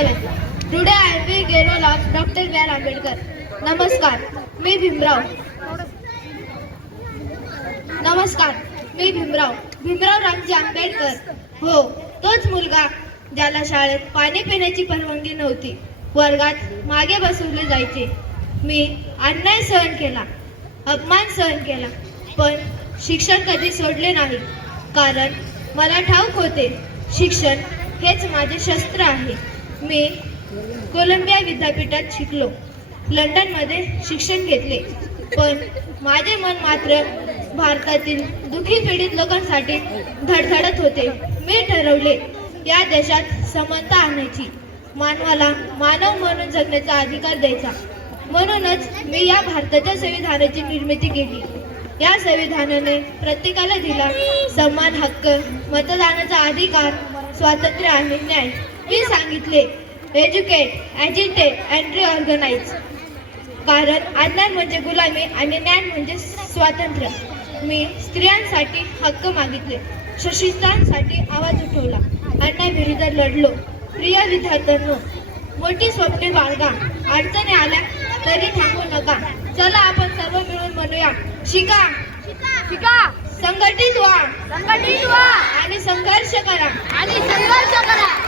Today I will give a of Dr. B.R. Ambedkar. नमस्कार, मी भीमराव. नमस्कार, मी भीमराव रामजी आंबेडकर. हो, तोच मुलगा ज्याला शाळेत पाणी पिण्याची परवानगी नव्हती. वर्गात मागे बसवले जायचे. मी अन्याय सहन केला, अपमान सहन केला, पण शिक्षण कधी सोडले नाही. कारण मला ठाऊक होते, शिक्षण हेच माझे शस्त्र आहे. मी कोलंबिया विद्यापीठात शिकलो, लंडनमध्ये शिक्षण घेतले, पण माझे मन मात्र भारतातील दुःखी पीडित लोकांसाठी धडधडत होते. मी ठरवले, या देशात समानता आणायची, मानवाला मानव म्हणून जगण्याचा अधिकार द्यायचा. म्हणूनच मी या भारताच्या संविधानाची निर्मिती केली. या संविधानाने प्रत्येकाला दिला समान हक्क, मतदानाचा अधिकार, स्वातंत्र्य आणि न्याय. मी सांगितले, एज्युकेट, ॲजिटेट अँड रिऑर्गनाइज. कारण अज्ञान म्हणजे गुलामी आणि ज्ञान म्हणजे स्वातंत्र्य. मी स्त्रियांसाठी हक्क मागितले, शशिस्त्रांसाठी आवाज उठवला, अन्यायाविरुद्ध लढलो. प्रिय विद्यार्थ्यांनो, मोठी स्वप्ने बाळगा, अडचणी आल्या तरी थांबू नका. चला आपण सर्व मिळून म्हणूया, शिका, संघटित व्हा आणि संघर्ष करा.